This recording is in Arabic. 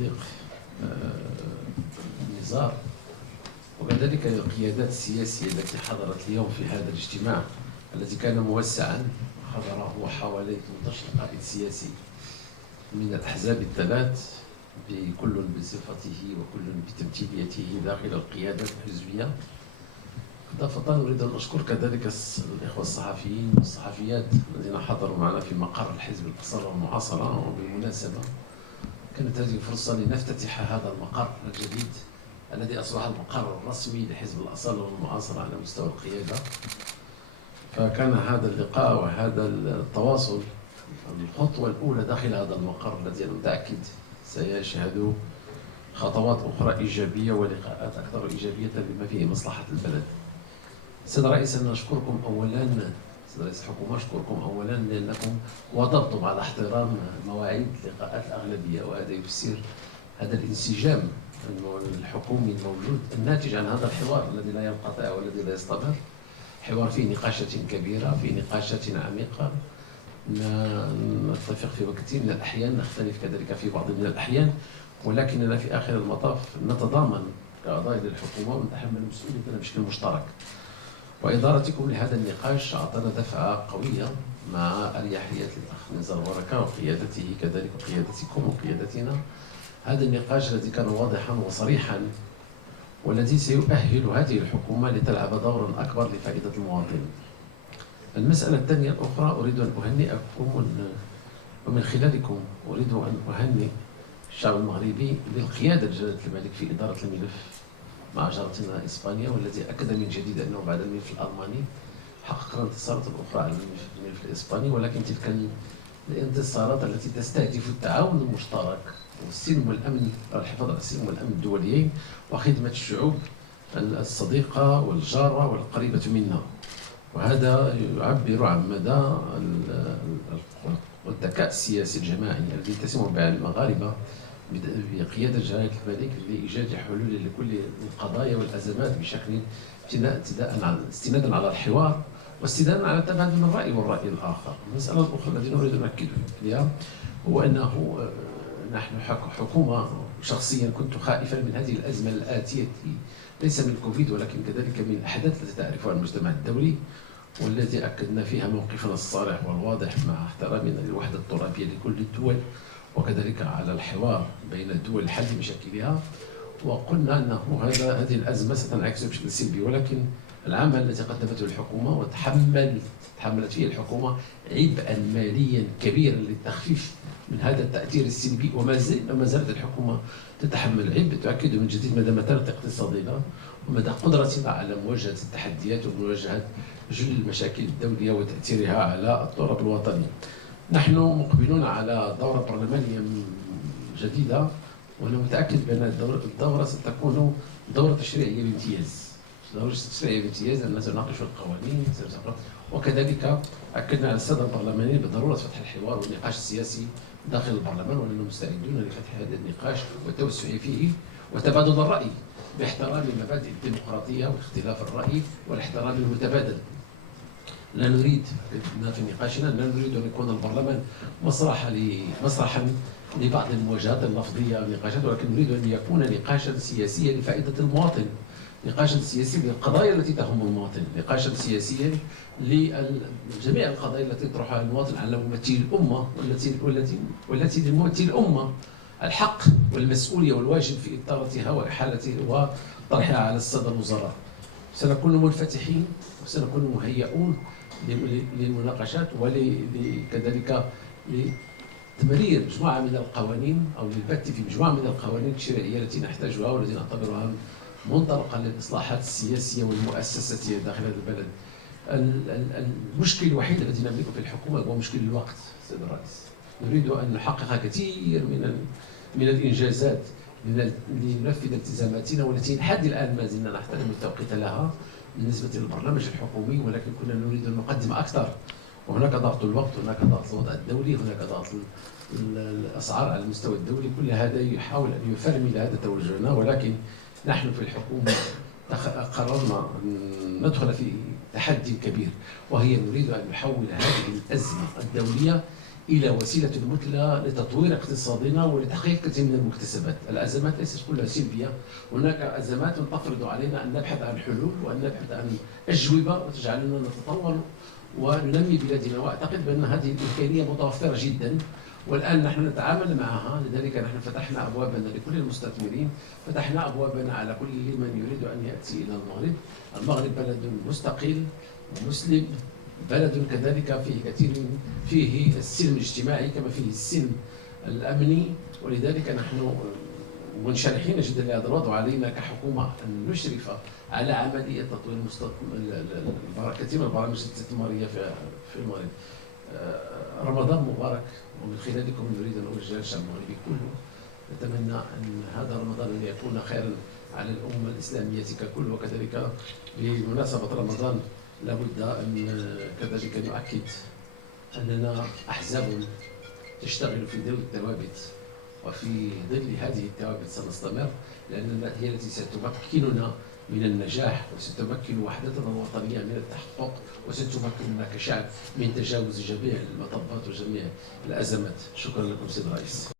الصديق نزار، وكذلك القيادات السياسية التي حضرت اليوم في هذا الاجتماع الذي كان موسعا، حضره حوالي 18 قائد سياسي من الأحزاب الثلاث، بكل بصفته وكل بتمثيليته داخل القيادات الحزبية. إضافة نريد أن نشكر كذلك الإخوة الصحفيين والصحفيات الذين حضروا معنا في مقر الحزب الأصالة والمعاصرة. وبالمناسبة كانت هذه فرصة لنفتتح هذا المقر الجديد الذي أصبح المقر الرسمي لحزب الأصالة والمعاصرة على مستوى القيادة. فكان هذا اللقاء وهذا التواصل الخطوة الأولى داخل هذا المقر الذي أنا متأكد سيشهد خطوات أخرى إيجابية ولقاءات أكثر إيجابية بما فيه مصلحة البلد. سيد الرئيس، أنا أشكركم أولا، سيد رئيس الحكومة أشكركم أولا لأنكم واظبتم على احترام مواعيد لقاءات الأغلبية، وهذا يفسر هذا الانسجام الحكومي الموجود الناتج عن هذا الحوار الذي لا ينقطع والذي لا يستمر. حوار فيه نقاشات كبيرة، فيه نقاشات عميقة، نتفق في وقت من الأحيان، نختلف كذلك في بعض من الأحيان، ولكننا في آخر المطاف نتضامن كأعضاء للحكومة ونتحمل مسؤوليتنا بشكل مشترك. وإدارتكم لهذا النقاش أعطانا دفعة قوية مع أريحية الأخ نزار بركة وقيادته كذلك وقيادتكم وقيادتنا. هذا النقاش الذي كان واضحا وصريحا والذي سيؤهل هذه الحكومة لتلعب دورا أكبر لفائدة المواطن. المسألة الثانية الأخرى أريد أن أهنئكم ومن خلالكم أريد أن أهنئ الشعب المغربي بالقيادة لجلالة الملك في إدارة الملف مع جارتنا إسبانيا، والذي أكد من جديد أنه بعد الملف الألماني حققنا انتصارات أخرى على الملف الإسباني، ولكن تلك الانتصارات التي تستهدف التعاون المشترك والسلم والأمن والحفاظ على السلم والأمن الدوليين وخدمة الشعوب الصديقة والجارة والقريبة منا. وهذا يعبر عن مدى والذكاء السياسي الجماعي الذي يتسم به المغاربة بقيادة جلالة الملك لإيجاد حلول لكل القضايا والأزمات بشكل استنادا على الحوار واستنادا على تبادل الرأي والرأي الآخر. المسألة الأخرى التي نريد أن نؤكد عليها هو أنه نحن حكومة، شخصيا كنت خائفا من هذه الأزمة الآتية ليس من الكوفيد ولكن كذلك من الأحداث التي تعرفها المجتمع الدولي، والتي أكدنا فيها موقفنا الصارح والواضح مع احترامنا للوحدة الترابية لكل الدول وكذلك على الحوار بين الدول لحل مشاكلها. وقلنا أنه هذه الأزمة ستنعكس بشكل سلبي، ولكن العمل الذي قدمته الحكومة وتحملت فيه الحكومة عبئا ماليا كبيرا للتخفيف من هذا التأثير السلبي، وما زالت الحكومة تتحمل العبء، تؤكد من جديد مدى متانة اقتصادنا ومدى قدرتنا على مواجهة التحديات ومواجهة جل المشاكل الدولية وتأثيرها على التراب الوطني. نحن مقبلون على دورة برلمانية جديدة، وأنا متأكد بأن الدورة ستكون دورة تشريعية بامتياز. دورة تشريعية بامتياز أننا سنناقش القوانين وكذلك أكدنا على السادة البرلمانيين بضرورة فتح الحوار والنقاش السياسي داخل البرلمان، وأننا مستعدون لفتح هذا النقاش والتوسع فيه وتبادل الرأي باحترام مبادئ الديمقراطية واختلاف الرأي والاحترام المتبادل. لا نريد في نقاشنا لا نريد أن يكون البرلمان مسرحا لبعض المواجهات اللفظية والنقاشات، ولكن نريد أن يكون نقاشا سياسيا لفائدة المواطن، نقاشا سياسيا للقضايا التي تهم المواطن، نقاشا سياسيا لجميع القضايا التي يطرحها المواطن على ممثل الأمة والتي لممثل الأمة الحق والمسؤولية والواجب في إثارتها وإحالتها وطرحها على السادة الوزراء. سنكون منفتحين وسنكون مهيئون للمناقشات وكذلك لتمرير مجموعة من القوانين أو للبت في مجموعة من القوانين التشريعية التي نحتاجها والتي نعتبرها منطلقا للإصلاحات السياسية والمؤسساتية داخل هذا البلد. المشكل الوحيد الذي نملكه في الحكومة هو مشكل الوقت. سيد الرئيس، نريد أن نحقق كثير من الإنجازات لننفذ التزاماتنا والتي لحد الآن ما زلنا نحترم التوقيت لها بالنسبة للبرنامج الحكومي، ولكن كنا نريد أن نقدم أكثر. وهناك ضغط الوقت، هناك ضغط الوضع الدولي، هناك ضغط الأسعار على المستوى الدولي، كل هذا يحاول أن يفرمل هذا توجهنا. ولكن نحن في الحكومة قررنا أن ندخل في تحدي كبير، وهي نريد أن نحول هذه الأزمة الدولية إلى وسيلة مثلى لتطوير اقتصادنا ولتحقيق كثير من المكتسبات. الأزمات ليست كلها سلبية، هناك أزمات تفرض علينا أن نبحث عن حلول وأن نبحث عن أجوبة تجعلنا نتطور وننمي بلادنا، وأعتقد بأن هذه الإمكانية متوفرة جدا، والآن نحن نتعامل معها. لذلك نحن فتحنا أبوابنا لكل المستثمرين، فتحنا أبوابنا على كل من يريد أن يأتي إلى المغرب. المغرب بلد مستقل مسلم، بلد كذلك فيه كثير فيه السلم الاجتماعي كما فيه السلم الأمني، ولذلك نحن منشرحين جدا لهذا الوضع، علينا كحكومة أن نشرف على عملية تطوير كثير من البرامج الاستثمارية في المغرب. رمضان مبارك، ومن خلالكم نريد أن أوجه للشعب المغربي كله، نتمنى أن هذا رمضان أن يكون خيرا على الأمة الإسلامية ككل. وكذلك بمناسبة رمضان لابد أن كذلك نؤكد أننا أحزاب تشتغل في ظل الثوابت، وفي ظل هذه الثوابت سنستمر، لأننا هي التي ستمكننا من النجاح وستمكن وحدتنا الوطنية من التحقق، وستمكننا كشعب من تجاوز جميع المطبات وجميع الأزمات. شكرا لكم سيد الرئيس.